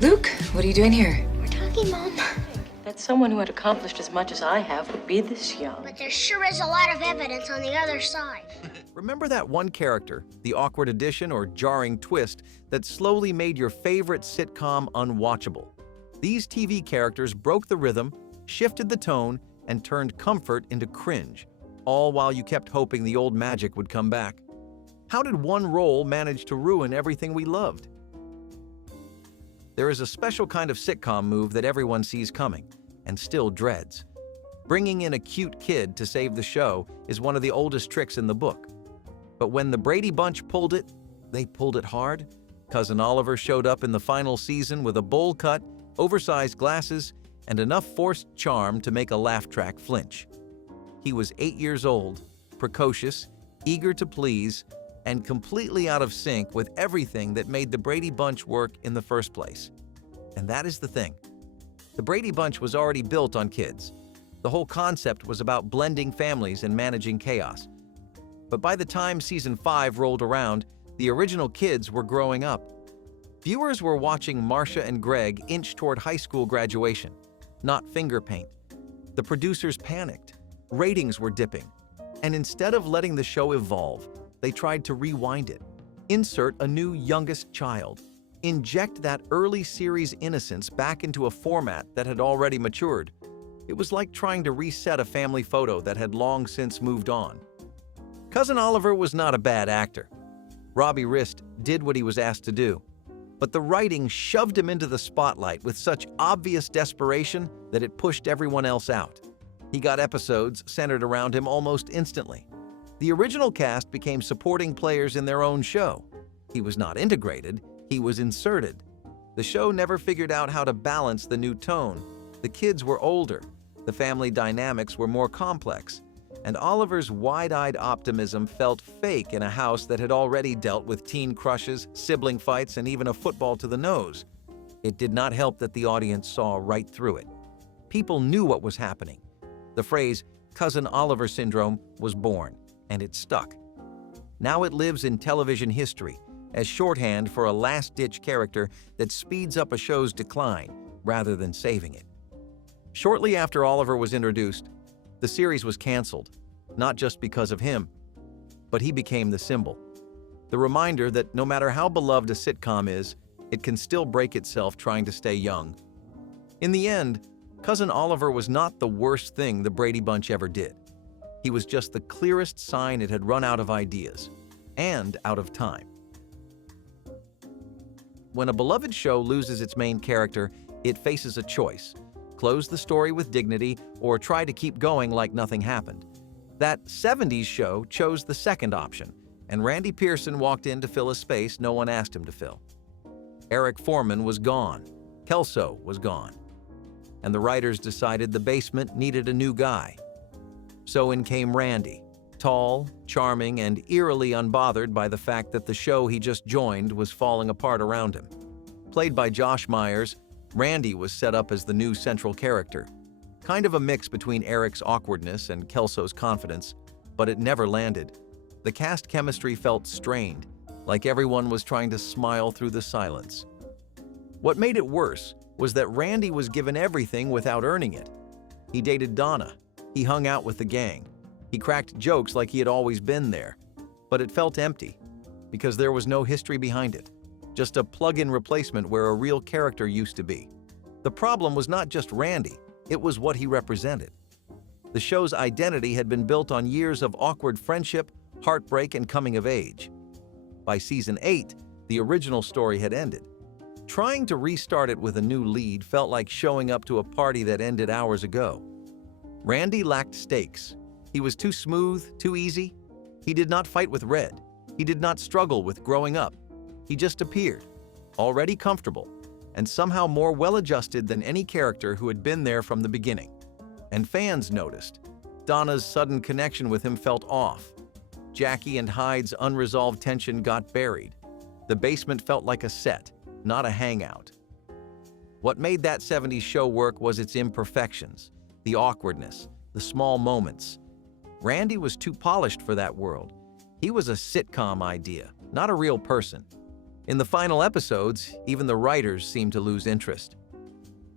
Luke, what are you doing here? We're talking, Mom. That someone who had accomplished as much as I have would be this young. But there sure is a lot of evidence on the other side. Remember that one character, the awkward addition or jarring twist that slowly made your favorite sitcom unwatchable? These TV characters broke the rhythm, shifted the tone, and turned comfort into cringe, all while you kept hoping the old magic would come back. How did one role manage to ruin everything we loved? There is a special kind of sitcom move that everyone sees coming and still dreads. Bringing in a cute kid to save the show is one of the oldest tricks in the book. But when the Brady Bunch pulled it, they pulled it hard. Cousin Oliver showed up in the final season with a bowl cut, oversized glasses, and enough forced charm to make a laugh track flinch. He was 8 years old, precocious, eager to please, and completely out of sync with everything that made the Brady Bunch work in the first place. And that is the thing. The Brady Bunch was already built on kids. The whole concept was about blending families and managing chaos. But by the time season 5 rolled around, the original kids were growing up. Viewers were watching Marcia and Greg inch toward high school graduation, not finger paint. The producers panicked. Ratings were dipping. And instead of letting the show evolve, they tried to rewind it. Insert a new youngest child. Inject that early series innocence back into a format that had already matured. It was like trying to reset a family photo that had long since moved on. Cousin Oliver was not a bad actor. Robbie Rist did what he was asked to do. But the writing shoved him into the spotlight with such obvious desperation that it pushed everyone else out. He got episodes centered around him almost instantly. The original cast became supporting players in their own show. He was not integrated, he was inserted. The show never figured out how to balance the new tone. The kids were older, the family dynamics were more complex, and Oliver's wide-eyed optimism felt fake in a house that had already dealt with teen crushes, sibling fights, and even a football to the nose. It did not help that the audience saw right through it. People knew what was happening. The phrase "Cousin Oliver syndrome" was born, and it stuck. Now it lives in television history as shorthand for a last-ditch character that speeds up a show's decline rather than saving it. Shortly after Oliver was introduced, the series was canceled, not just because of him, but he became the symbol. The reminder that no matter how beloved a sitcom is, it can still break itself trying to stay young. In the end, Cousin Oliver was not the worst thing the Brady Bunch ever did. He was just the clearest sign it had run out of ideas and out of time. When a beloved show loses its main character, it faces a choice: close the story with dignity or try to keep going like nothing happened. That 70s show chose the second option, and Randy Pearson walked in to fill a space no one asked him to fill. Eric Foreman was gone. Kelso was gone. And the writers decided the basement needed a new guy. So in came Randy, tall, charming, and eerily unbothered by the fact that the show he just joined was falling apart around him. Played by Josh Myers, Randy was set up as the new central character. Kind of a mix between Eric's awkwardness and Kelso's confidence, but it never landed. The cast chemistry felt strained, like everyone was trying to smile through the silence. What made it worse was that Randy was given everything without earning it. He dated Donna. He hung out with the gang. He cracked jokes like he had always been there. But it felt empty, because there was no history behind it. Just a plug-in replacement where a real character used to be. The problem was not just Randy, it was what he represented. The show's identity had been built on years of awkward friendship, heartbreak, and coming of age. By season 8, the original story had ended. Trying to restart it with a new lead felt like showing up to a party that ended hours ago. Randy lacked stakes. He was too smooth, too easy. He did not fight with Red. He did not struggle with growing up. He just appeared, already comfortable, and somehow more well-adjusted than any character who had been there from the beginning. And fans noticed. Donna's sudden connection with him felt off. Jackie and Hyde's unresolved tension got buried. The basement felt like a set, not a hangout. What made that 70s show work was its imperfections, the awkwardness, the small moments. Randy was too polished for that world. He was a sitcom idea, not a real person. In the final episodes, even the writers seemed to lose interest.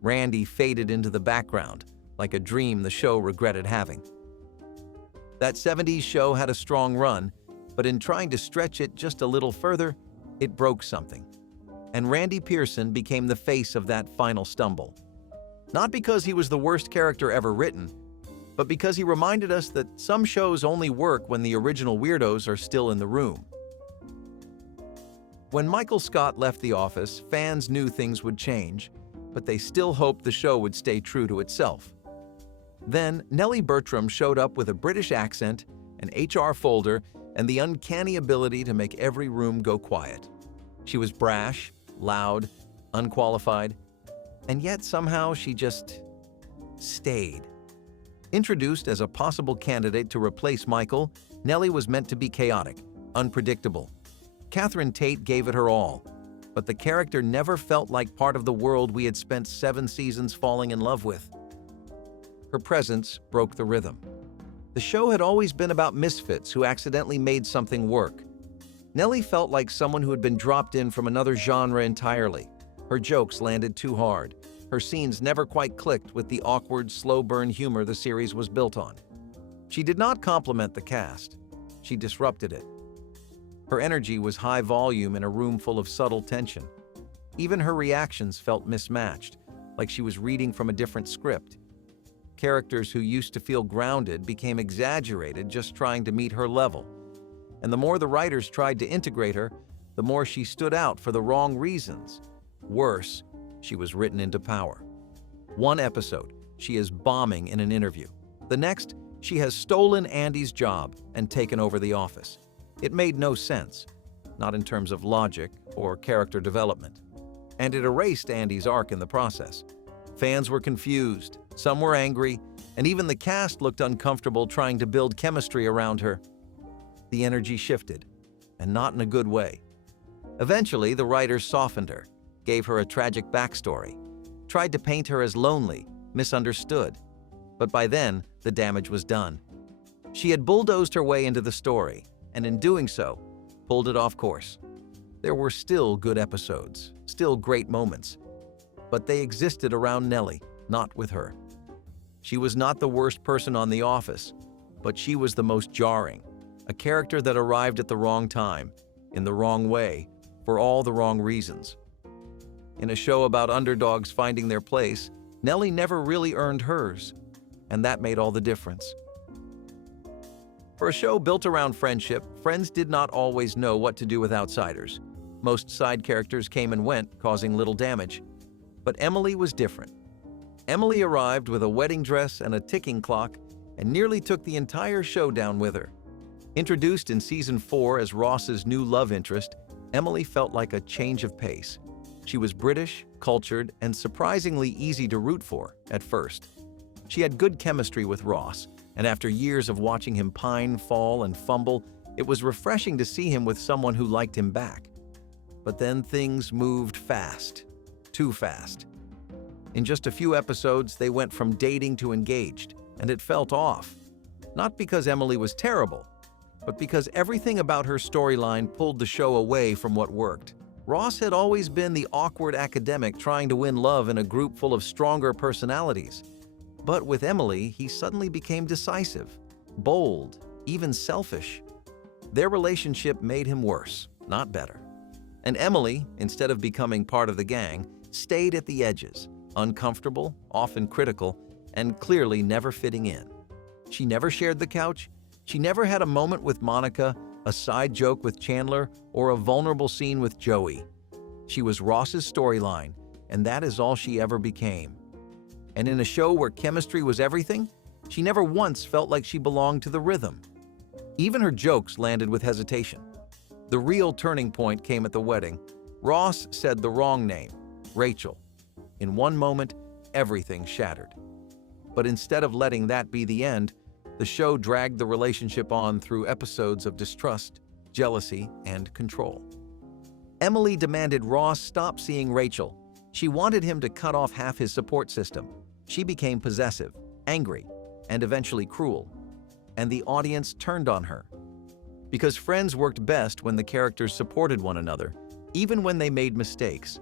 Randy faded into the background, like a dream the show regretted having. That 70s show had a strong run, but in trying to stretch it just a little further, it broke something. And Randy Pearson became the face of that final stumble. Not because he was the worst character ever written, but because he reminded us that some shows only work when the original weirdos are still in the room. When Michael Scott left The Office, fans knew things would change, but they still hoped the show would stay true to itself. Then, Nelly Bertram showed up with a British accent, an HR folder, and the uncanny ability to make every room go quiet. She was brash, loud, unqualified, and yet somehow she just stayed. Introduced as a possible candidate to replace Michael, Nelly was meant to be chaotic, unpredictable. Catherine Tate gave it her all, but the character never felt like part of the world we had spent 7 seasons falling in love with. Her presence broke the rhythm. The show had always been about misfits who accidentally made something work. Nelly felt like someone who had been dropped in from another genre entirely. Her jokes landed too hard. Her scenes never quite clicked with the awkward, slow-burn humor the series was built on. She did not compliment the cast. She disrupted it. Her energy was high volume in a room full of subtle tension. Even her reactions felt mismatched, like she was reading from a different script. Characters who used to feel grounded became exaggerated just trying to meet her level. And the more the writers tried to integrate her, the more she stood out for the wrong reasons. Worse, she was written into power. One episode, she is bombing in an interview. The next, she has stolen Andy's job and taken over the office. It made no sense, not in terms of logic or character development. And it erased Andy's arc in the process. Fans were confused, some were angry, and even the cast looked uncomfortable trying to build chemistry around her. The energy shifted, and not in a good way. Eventually, the writers softened her, gave her a tragic backstory, tried to paint her as lonely, misunderstood. But by then, the damage was done. She had bulldozed her way into the story, and in doing so, pulled it off course. There were still good episodes, still great moments, but they existed around Nelly, not with her. She was not the worst person on The Office, but she was the most jarring, a character that arrived at the wrong time, in the wrong way, for all the wrong reasons. In a show about underdogs finding their place, Nelly never really earned hers, and that made all the difference. For a show built around friendship, friends did not always know what to do with outsiders. Most side characters came and went, causing little damage. But Emily was different. Emily arrived with a wedding dress and a ticking clock and nearly took the entire show down with her. Introduced in Season 4 as Ross's new love interest, Emily felt like a change of pace. She was British, cultured, and surprisingly easy to root for at first. She had good chemistry with Ross, and after years of watching him pine, fall, and fumble, it was refreshing to see him with someone who liked him back. But then things moved fast. Too fast. In just a few episodes, they went from dating to engaged, and it felt off. Not because Emily was terrible, but because everything about her storyline pulled the show away from what worked. Ross had always been the awkward academic trying to win love in a group full of stronger personalities. But with Emily, he suddenly became decisive, bold, even selfish. Their relationship made him worse, not better. And Emily, instead of becoming part of the gang, stayed at the edges, uncomfortable, often critical, and clearly never fitting in. She never shared the couch. She never had a moment with Monica, a side joke with Chandler, or a vulnerable scene with Joey. She was Ross's storyline, and that is all she ever became. And in a show where chemistry was everything, she never once felt like she belonged to the rhythm. Even her jokes landed with hesitation. The real turning point came at the wedding. Ross said the wrong name, Rachel. In one moment, everything shattered. But instead of letting that be the end, the show dragged the relationship on through episodes of distrust, jealousy, and control. Emily demanded Ross stop seeing Rachel. She wanted him to cut off half his support system. She became possessive, angry, and eventually cruel. And the audience turned on her. Because Friends worked best when the characters supported one another, Even when they made mistakes,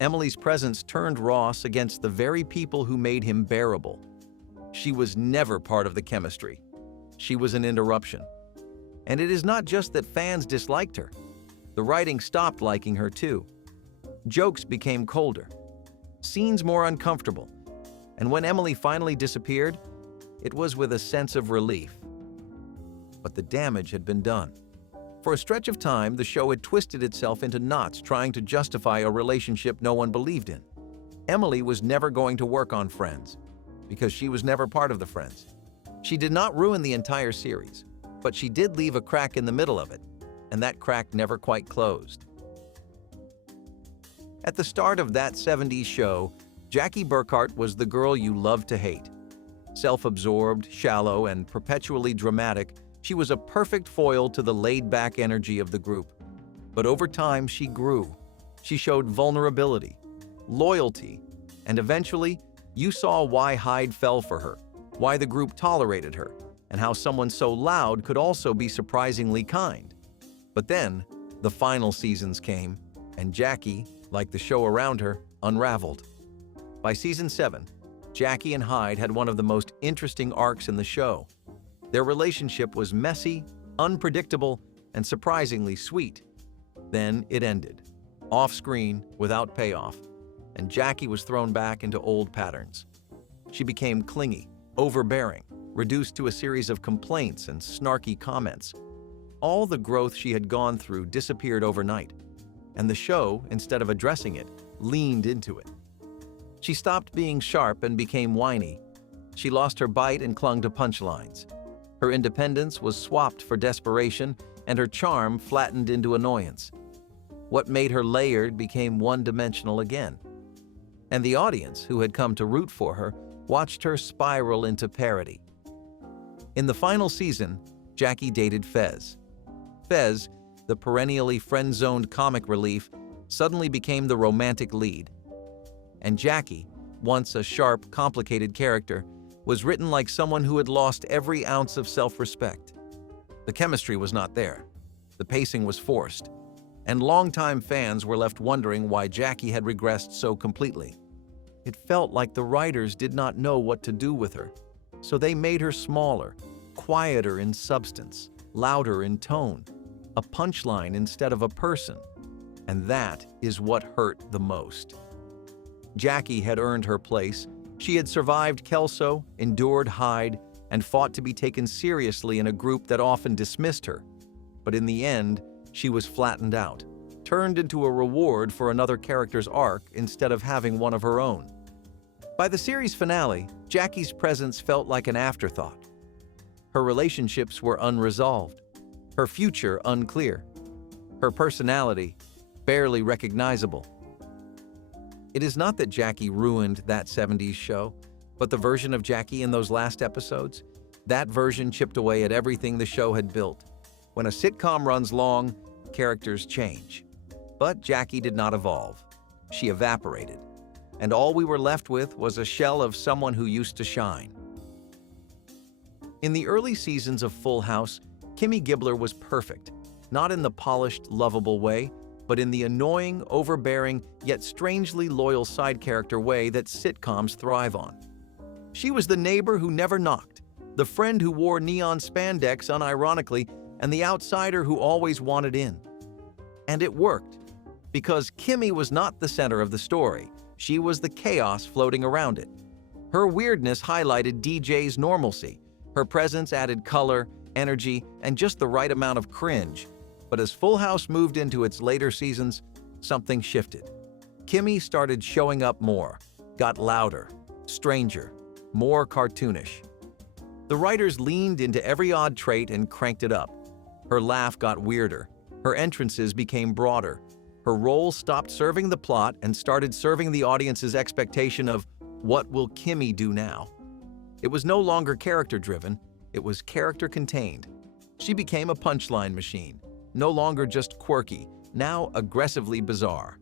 Emily's presence turned Ross against the very people who made him bearable. She was never part of the chemistry. She was an interruption. And it is not just that fans disliked her. The writing stopped liking her too. Jokes became colder, scenes more uncomfortable, and when Emily finally disappeared, it was with a sense of relief. But the damage had been done. For a stretch of time, the show had twisted itself into knots trying to justify a relationship no one believed in. Emily was never going to work on Friends, because she was never part of the Friends. She did not ruin the entire series, but she did leave a crack in the middle of it, and that crack never quite closed. At the start of That 70s Show, Jackie Burkhart was the girl you loved to hate. Self-absorbed, shallow, and perpetually dramatic, she was a perfect foil to the laid-back energy of the group. But over time, she grew. She showed vulnerability, loyalty, and eventually, you saw why Hyde fell for her, why the group tolerated her, and how someone so loud could also be surprisingly kind. But then, the final seasons came, and Jackie, like the show around her, unraveled. By season 7, Jackie and Hyde had one of the most interesting arcs in the show. Their relationship was messy, unpredictable, and surprisingly sweet. Then it ended, off-screen, without payoff, and Jackie was thrown back into old patterns. She became clingy, overbearing, reduced to a series of complaints and snarky comments. All the growth she had gone through disappeared overnight, and the show, instead of addressing it, leaned into it. She stopped being sharp and became whiny. She lost her bite and clung to punchlines. Her independence was swapped for desperation, and her charm flattened into annoyance. What made her layered became one-dimensional again. And the audience, who had come to root for her, watched her spiral into parody. In the final season, Jackie dated Fez. Fez, the perennially friend-zoned comic relief, suddenly became the romantic lead. And Jackie, once a sharp, complicated character, was written like someone who had lost every ounce of self-respect. The chemistry was not there. The pacing was forced. And longtime fans were left wondering why Jackie had regressed so completely. It felt like the writers did not know what to do with her, so they made her smaller, quieter in substance, louder in tone, a punchline instead of a person. And that is what hurt the most. Jackie had earned her place. She had survived Kelso, endured Hyde, and fought to be taken seriously in a group that often dismissed her. But in the end, she was flattened out, turned into a reward for another character's arc instead of having one of her own. By the series finale, Jackie's presence felt like an afterthought. Her relationships were unresolved, her future unclear, her personality barely recognizable. It is not that Jackie ruined That 70s Show, but the version of Jackie in those last episodes, that version chipped away at everything the show had built. When a sitcom runs long, characters change. But Jackie did not evolve. She evaporated. And all we were left with was a shell of someone who used to shine. In the early seasons of Full House, Kimmy Gibbler was perfect, not in the polished, lovable way, but in the annoying, overbearing, yet strangely loyal side character way that sitcoms thrive on. She was the neighbor who never knocked, the friend who wore neon spandex unironically, and the outsider who always wanted in. And it worked, because Kimmy was not the center of the story. She was the chaos floating around it. Her weirdness highlighted DJ's normalcy. Her presence added color, energy, and just the right amount of cringe. But as Full House moved into its later seasons, something shifted. Kimmy started showing up more, got louder, stranger, more cartoonish. The writers leaned into every odd trait and cranked it up. Her laugh got weirder. Her entrances became broader. Her role stopped serving the plot and started serving the audience's expectation of, what will Kimmy do now? It was no longer character-driven, it was character-contained. She became a punchline machine, no longer just quirky, now aggressively bizarre.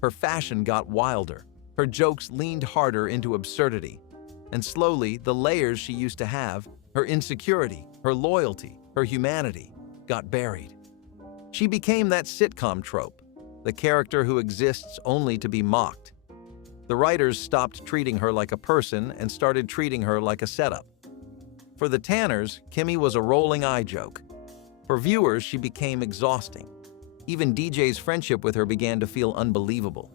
Her fashion got wilder. Her jokes leaned harder into absurdity. And slowly, the layers she used to have, her insecurity, her loyalty, her humanity, got buried. She became that sitcom trope, the character who exists only to be mocked. The writers stopped treating her like a person and started treating her like a setup. For the Tanners, Kimmy was a rolling eye joke. For viewers, she became exhausting. Even DJ's friendship with her began to feel unbelievable.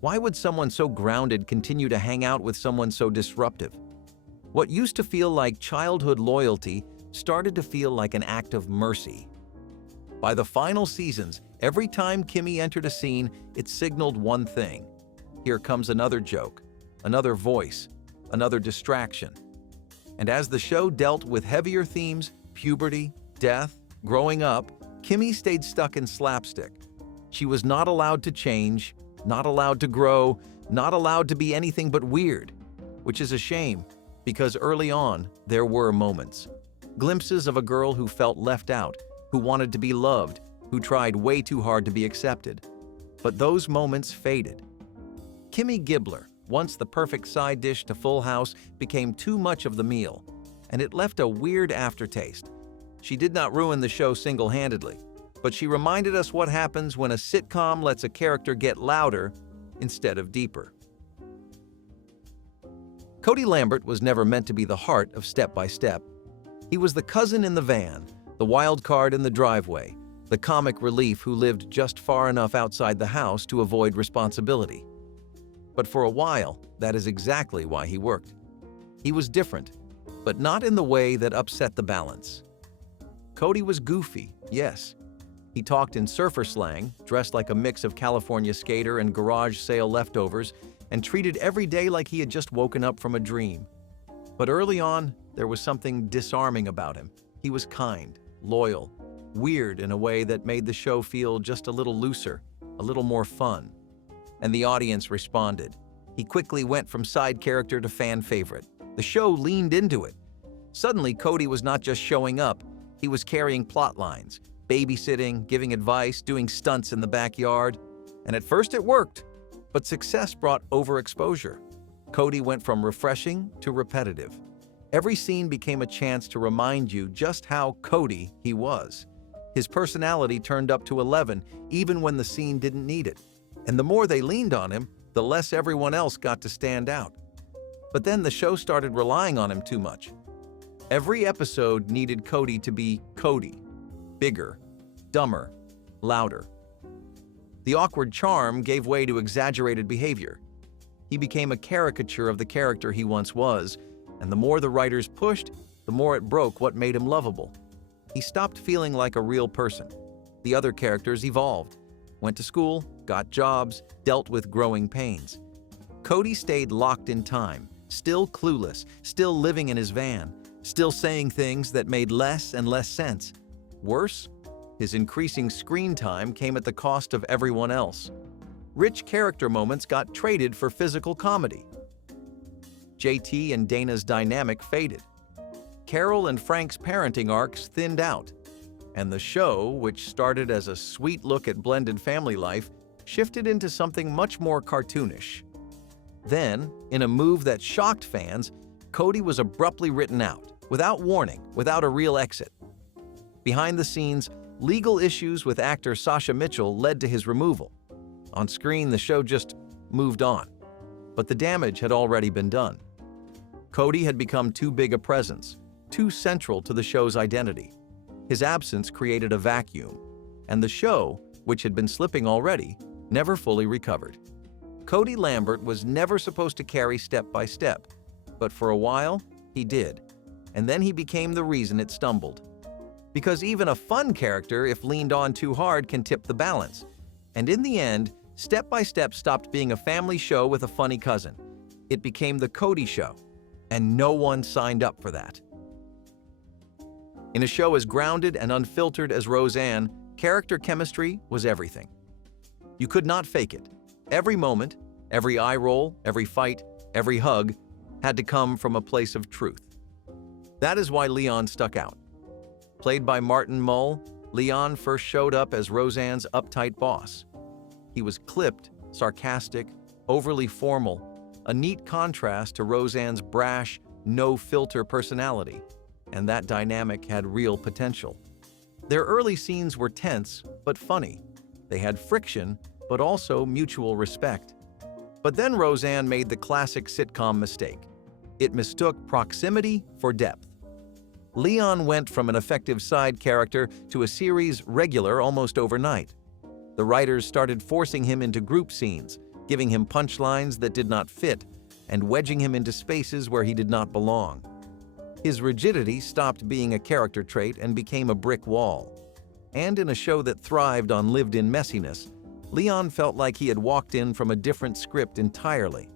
Why would someone so grounded continue to hang out with someone so disruptive? What used to feel like childhood loyalty started to feel like an act of mercy. By the final seasons, every time Kimmy entered a scene, it signaled one thing. Here comes another joke, another voice, another distraction. And as the show dealt with heavier themes, puberty, death, growing up, Kimmy stayed stuck in slapstick. She was not allowed to change, not allowed to grow, not allowed to be anything but weird, which is a shame, because early on, there were moments. Glimpses of a girl who felt left out, who wanted to be loved, who tried way too hard to be accepted. But those moments faded. Kimmy Gibbler, once the perfect side dish to Full House, became too much of the meal, and it left a weird aftertaste. She did not ruin the show single-handedly, but she reminded us what happens when a sitcom lets a character get louder instead of deeper. Cody Lambert was never meant to be the heart of Step by Step. He was the cousin in the van, the wild card in the driveway, the comic relief who lived just far enough outside the house to avoid responsibility. But for a while, that is exactly why he worked. He was different, but not in the way that upset the balance. Cody was goofy, yes. He talked in surfer slang, dressed like a mix of California skater and garage sale leftovers, and treated every day like he had just woken up from a dream. But early on, there was something disarming about him. He was kind, loyal, weird in a way that made the show feel just a little looser, a little more fun. And the audience responded. He quickly went from side character to fan favorite. The show leaned into it. Suddenly, Cody was not just showing up, he was carrying plot lines, babysitting, giving advice, doing stunts in the backyard. And at first it worked, but success brought overexposure. Cody went from refreshing to repetitive. Every scene became a chance to remind you just how Cody he was. His personality turned up to 11 even when the scene didn't need it. And the more they leaned on him, the less everyone else got to stand out. But then the show started relying on him too much. Every episode needed Cody to be Cody, bigger, dumber, louder. The awkward charm gave way to exaggerated behavior. He became a caricature of the character he once was, and the more the writers pushed, the more it broke what made him lovable. He stopped feeling like a real person. The other characters evolved, went to school, got jobs, dealt with growing pains. Cody stayed locked in time, still clueless, still living in his van, still saying things that made less and less sense. Worse, his increasing screen time came at the cost of everyone else. Rich character moments got traded for physical comedy. JT and Dana's dynamic faded. Carol and Frank's parenting arcs thinned out. And the show, which started as a sweet look at blended family life, shifted into something much more cartoonish. Then, in a move that shocked fans, Cody was abruptly written out, without warning, without a real exit. Behind the scenes, legal issues with actor Sasha Mitchell led to his removal. On screen, the show just moved on. But the damage had already been done. Cody had become too big a presence, too central to the show's identity. His absence created a vacuum, and the show, which had been slipping already, never fully recovered. Cody Lambert was never supposed to carry Step by Step, but for a while, he did. And then he became the reason it stumbled. Because even a fun character, if leaned on too hard, can tip the balance. And in the end, Step by Step stopped being a family show with a funny cousin. It became the Cody Show, and no one signed up for that. In a show as grounded and unfiltered as Roseanne, character chemistry was everything. You could not fake it. Every moment, every eye roll, every fight, every hug had to come from a place of truth. That is why Leon stuck out. Played by Martin Mull, Leon first showed up as Roseanne's uptight boss. He was clipped, sarcastic, overly formal, a neat contrast to Roseanne's brash, no-filter personality, and that dynamic had real potential. Their early scenes were tense, but funny. They had friction, but also mutual respect. But then Roseanne made the classic sitcom mistake. It mistook proximity for depth. Leon went from an effective side character to a series regular almost overnight. The writers started forcing him into group scenes, giving him punchlines that did not fit, and wedging him into spaces where he did not belong. His rigidity stopped being a character trait and became a brick wall. And in a show that thrived on lived-in messiness, Leon felt like he had walked in from a different script entirely.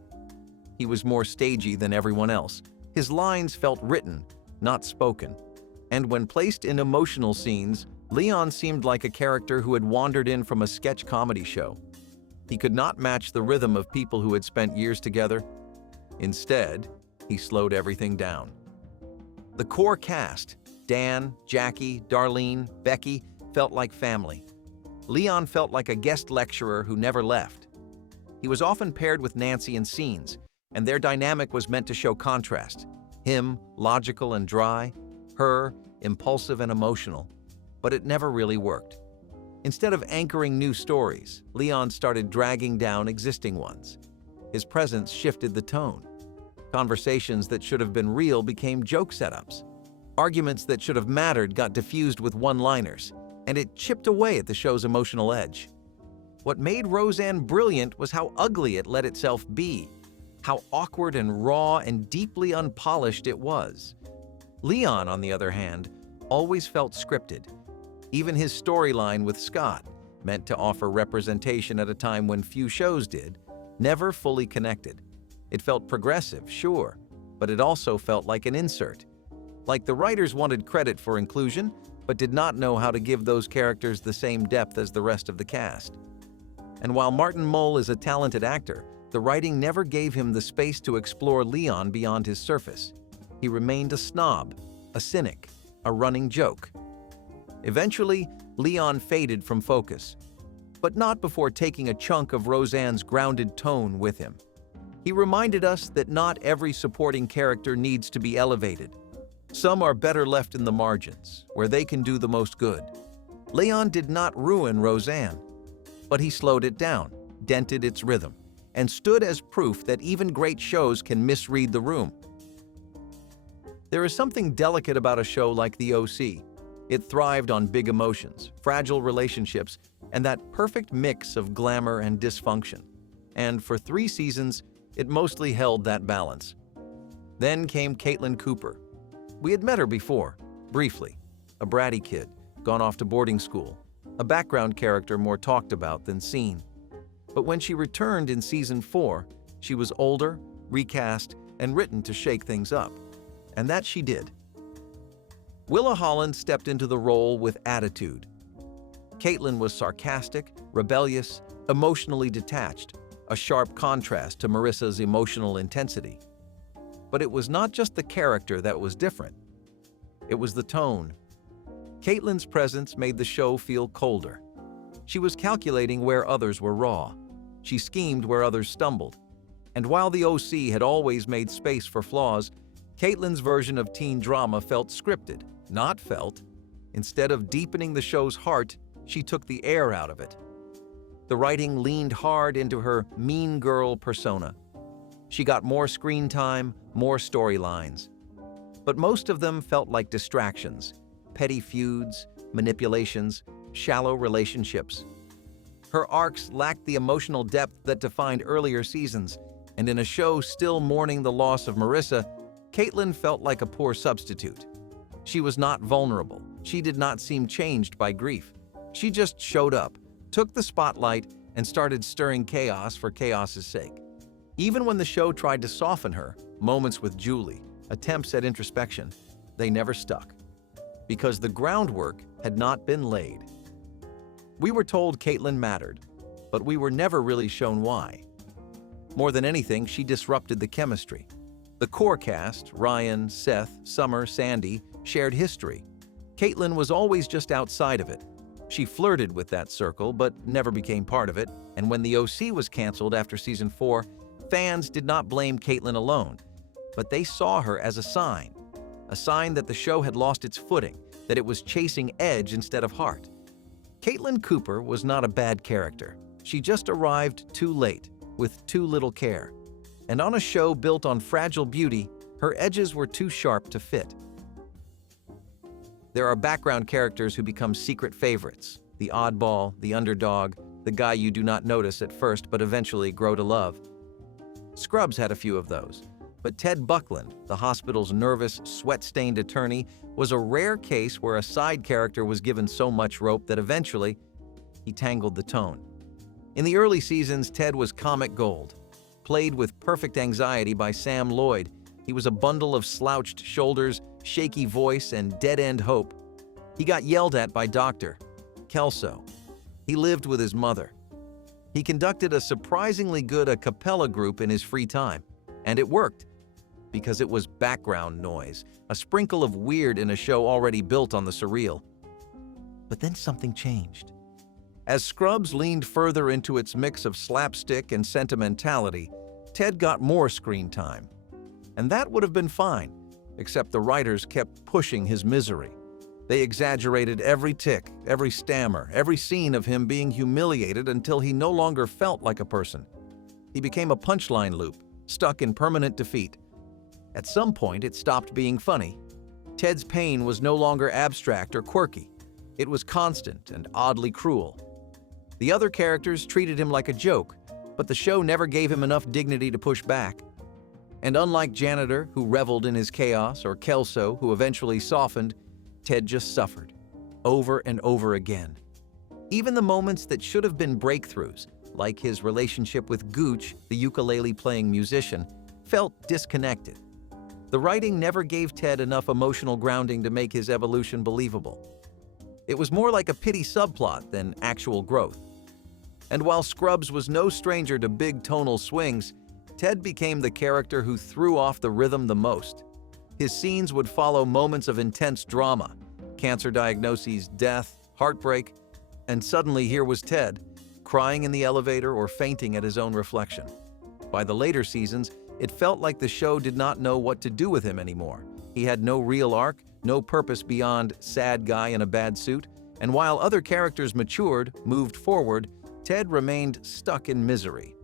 He was more stagey than everyone else. His lines felt written, not spoken. And when placed in emotional scenes, Leon seemed like a character who had wandered in from a sketch comedy show. He could not match the rhythm of people who had spent years together. Instead, he slowed everything down. The core cast, Dan, Jackie, Darlene, Becky, felt like family. Leon felt like a guest lecturer who never left. He was often paired with Nancy in scenes, and their dynamic was meant to show contrast. Him, logical and dry, her, impulsive and emotional. But it never really worked. Instead of anchoring new stories, Leon started dragging down existing ones. His presence shifted the tone. Conversations that should have been real became joke setups. Arguments that should have mattered got diffused with one-liners, and it chipped away at the show's emotional edge. What made Roseanne brilliant was how ugly it let itself be, how awkward and raw and deeply unpolished it was. Leon, on the other hand, always felt scripted. Even his storyline with Scott, meant to offer representation at a time when few shows did, never fully connected. It felt progressive, sure, but it also felt like an insert. Like the writers wanted credit for inclusion, but did not know how to give those characters the same depth as the rest of the cast. And while Martin Mull is a talented actor, the writing never gave him the space to explore Leon beyond his surface. He remained a snob, a cynic, a running joke. Eventually, Leon faded from focus, but not before taking a chunk of Roseanne's grounded tone with him. He reminded us that not every supporting character needs to be elevated. Some are better left in the margins, where they can do the most good. Leon did not ruin Roseanne, but he slowed it down, dented its rhythm, and stood as proof that even great shows can misread the room. There is something delicate about a show like The OC. It thrived on big emotions, fragile relationships, and that perfect mix of glamour and dysfunction. And for 3 seasons, it mostly held that balance. Then came Caitlyn Cooper. We had met her before, briefly. A bratty kid, gone off to boarding school. A background character more talked about than seen. But when she returned in season 4, she was older, recast, and written to shake things up. And that she did. Willa Holland stepped into the role with attitude. Caitlyn was sarcastic, rebellious, emotionally detached, a sharp contrast to Marissa's emotional intensity. But it was not just the character that was different. It was the tone. Caitlyn's presence made the show feel colder. She was calculating where others were raw. She schemed where others stumbled. And while the OC had always made space for flaws, Caitlyn's version of teen drama felt scripted, not felt. Instead of deepening the show's heart, she took the air out of it. The writing leaned hard into her mean girl persona. She got more screen time, more storylines. But most of them felt like distractions, petty feuds, manipulations, shallow relationships. Her arcs lacked the emotional depth that defined earlier seasons, and in a show still mourning the loss of Marissa, Caitlyn felt like a poor substitute. She was not vulnerable. She did not seem changed by grief. She just showed up, took the spotlight, and started stirring chaos for chaos's sake. Even when the show tried to soften her, moments with Julie, attempts at introspection, they never stuck. Because the groundwork had not been laid. We were told Caitlyn mattered, but we were never really shown why. More than anything, she disrupted the chemistry. The core cast, Ryan, Seth, Summer, Sandy, shared history. Caitlyn was always just outside of it. She flirted with that circle, but never became part of it, and when the OC was canceled after season 4, fans did not blame Caitlyn alone, but they saw her as a sign that the show had lost its footing, that it was chasing edge instead of heart. Caitlyn Cooper was not a bad character. She just arrived too late, with too little care. And on a show built on fragile beauty, her edges were too sharp to fit. There are background characters who become secret favorites: the oddball, the underdog, the guy you do not notice at first but eventually grow to love. Scrubs had a few of those, but Ted Buckland, the hospital's nervous, sweat-stained attorney, was a rare case where a side character was given so much rope that eventually he tangled the tone. In the early seasons, Ted was comic gold. Played with perfect anxiety by Sam Lloyd, he was a bundle of slouched shoulders, shaky voice, and dead-end hope. He got yelled at by Dr. Kelso. He lived with his mother. He conducted a surprisingly good a cappella group in his free time, and it worked, because it was background noise, a sprinkle of weird in a show already built on the surreal. But then something changed. As Scrubs leaned further into its mix of slapstick and sentimentality, Ted got more screen time. And that would have been fine, except the writers kept pushing his misery. They exaggerated every tick, every stammer, every scene of him being humiliated until he no longer felt like a person. He became a punchline loop, stuck in permanent defeat. At some point, it stopped being funny. Ted's pain was no longer abstract or quirky. It was constant and oddly cruel. The other characters treated him like a joke, but the show never gave him enough dignity to push back. And unlike Janitor, who reveled in his chaos, or Kelso, who eventually softened, Ted just suffered, over and over again. Even the moments that should have been breakthroughs, like his relationship with Gooch, the ukulele-playing musician, felt disconnected. The writing never gave Ted enough emotional grounding to make his evolution believable. It was more like a pity subplot than actual growth. And while Scrubs was no stranger to big tonal swings, Ted became the character who threw off the rhythm the most. His scenes would follow moments of intense drama, cancer diagnoses, death, heartbreak, and suddenly here was Ted, crying in the elevator or fainting at his own reflection. By the later seasons, it felt like the show did not know what to do with him anymore. He had no real arc, no purpose beyond sad guy in a bad suit, and while other characters matured, moved forward, Ted remained stuck in misery.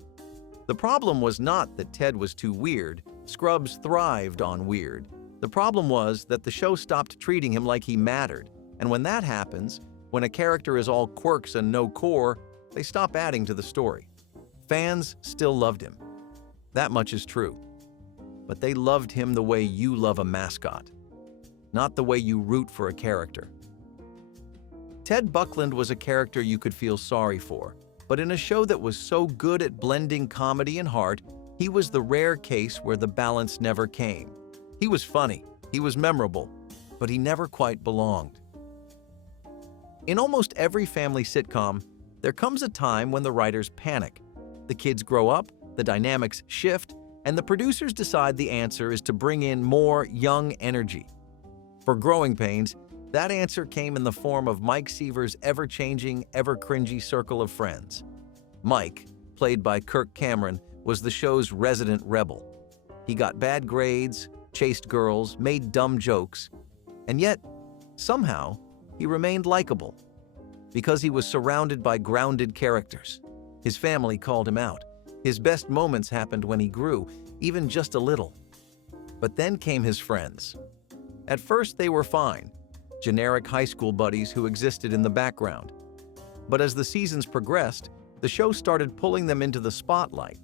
The problem was not that Ted was too weird. Scrubs thrived on weird. The problem was that the show stopped treating him like he mattered, and when that happens, when a character is all quirks and no core, they stop adding to the story. Fans still loved him. That much is true. But they loved him the way you love a mascot, not the way you root for a character. Ted Buckland was a character you could feel sorry for, but in a show that was so good at blending comedy and heart, he was the rare case where the balance never came. He was funny, he was memorable, but he never quite belonged. In almost every family sitcom, there comes a time when the writers panic. The kids grow up, the dynamics shift, and the producers decide the answer is to bring in more young energy. For Growing Pains, that answer came in the form of Mike Siver's ever-changing, ever-cringy circle of friends. Mike, played by Kirk Cameron, was the show's resident rebel. He got bad grades, chased girls, made dumb jokes, and yet, somehow, he remained likable. Because he was surrounded by grounded characters. His family called him out. His best moments happened when he grew, even just a little. But then came his friends. At first, they were fine, generic high school buddies who existed in the background. But as the seasons progressed, the show started pulling them into the spotlight.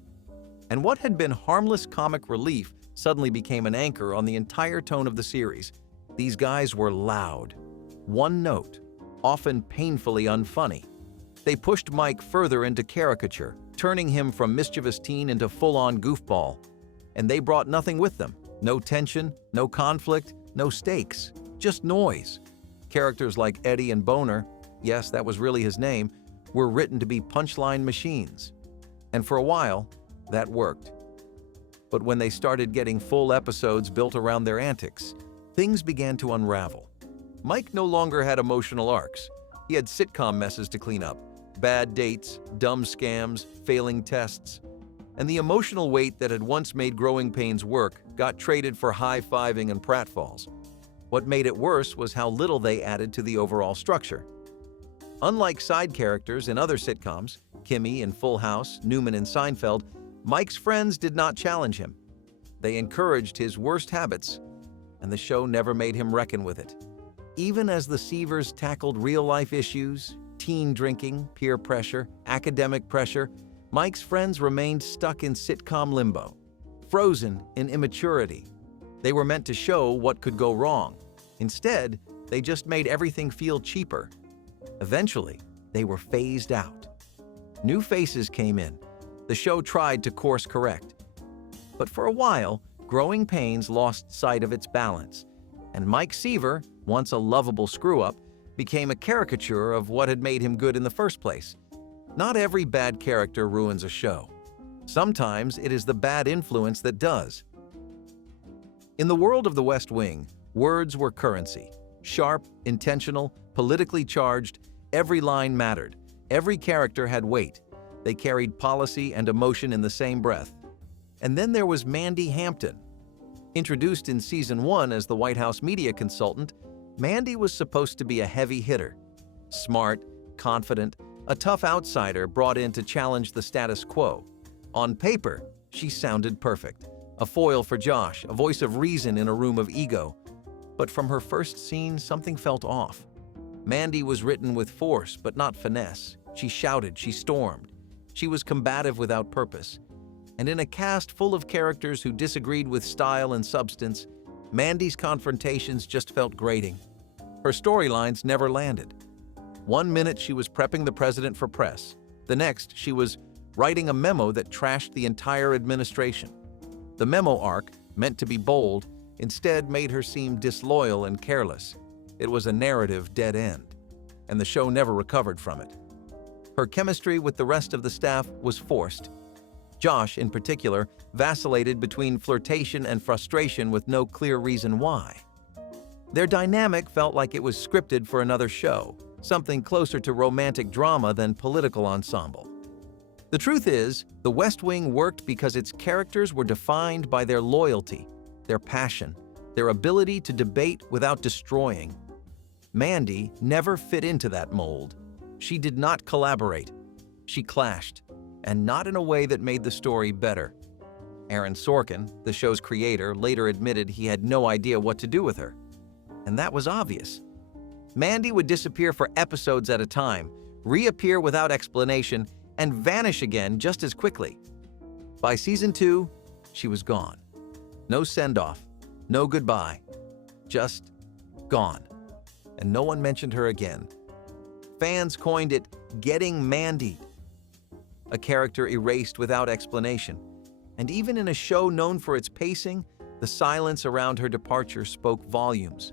And what had been harmless comic relief suddenly became an anchor on the entire tone of the series. These guys were loud, one note, often painfully unfunny. They pushed Mike further into caricature, turning him from mischievous teen into full-on goofball. And they brought nothing with them. No tension, no conflict, no stakes, just noise. Characters like Eddie and Boner, yes, that was really his name, were written to be punchline machines. And for a while, that worked. But when they started getting full episodes built around their antics, things began to unravel. Mike no longer had emotional arcs. He had sitcom messes to clean up, bad dates, dumb scams, failing tests. And the emotional weight that had once made Growing Pains work got traded for high-fiving and pratfalls. What made it worse was how little they added to the overall structure. Unlike side characters in other sitcoms, Kimmy in Full House, Newman in Seinfeld, Mike's friends did not challenge him. They encouraged his worst habits, and the show never made him reckon with it. Even as the Sivers tackled real-life issues, teen drinking, peer pressure, academic pressure, Mike's friends remained stuck in sitcom limbo, frozen in immaturity. They were meant to show what could go wrong. Instead, they just made everything feel cheaper. Eventually, they were phased out. New faces came in. The show tried to course correct. But for a while, Growing Pains lost sight of its balance, and Mike Siver, once a lovable screw-up, became a caricature of what had made him good in the first place. Not every bad character ruins a show. Sometimes it is the bad influence that does. In the world of The West Wing, words were currency. Sharp, intentional, politically charged, every line mattered. Every character had weight. They carried policy and emotion in the same breath. And then there was Mandy Hampton. Introduced in Season 1 as the White House media consultant, Mandy was supposed to be a heavy hitter. Smart, confident, a tough outsider brought in to challenge the status quo. On paper, she sounded perfect. A foil for Josh, a voice of reason in a room of ego. But from her first scene, something felt off. Mandy was written with force, but not finesse. She shouted, she stormed. She was combative without purpose. And in a cast full of characters who disagreed with style and substance, Mandy's confrontations just felt grating. Her storylines never landed. One minute she was prepping the president for press. The next, she was writing a memo that trashed the entire administration. The memo arc, meant to be bold, instead made her seem disloyal and careless. It was a narrative dead end, and the show never recovered from it. Her chemistry with the rest of the staff was forced. Josh, in particular, vacillated between flirtation and frustration with no clear reason why. Their dynamic felt like it was scripted for another show, something closer to romantic drama than political ensemble. The truth is, The West Wing worked because its characters were defined by their loyalty, their passion, their ability to debate without destroying. Mandy never fit into that mold. She did not collaborate. She clashed, and not in a way that made the story better. Aaron Sorkin, the show's creator, later admitted he had no idea what to do with her. And that was obvious. Mandy would disappear for episodes at a time, reappear without explanation, and vanish again just as quickly. By Season 2, she was gone. No send-off, no goodbye, just gone. And no one mentioned her again. Fans coined it "getting Mandied," a character erased without explanation. And even in a show known for its pacing, the silence around her departure spoke volumes.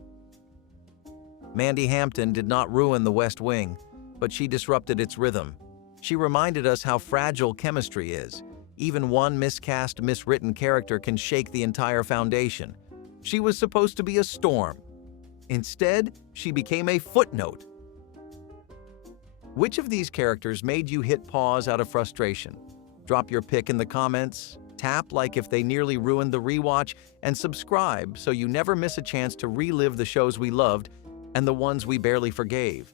Mandy Hampton did not ruin The West Wing, but she disrupted its rhythm. She reminded us how fragile chemistry is. Even one miscast, miswritten character can shake the entire foundation. She was supposed to be a storm. Instead, she became a footnote. Which of these characters made you hit pause out of frustration? Drop your pick in the comments, tap like if they nearly ruined the rewatch, and subscribe so you never miss a chance to relive the shows we loved and the ones we barely forgave.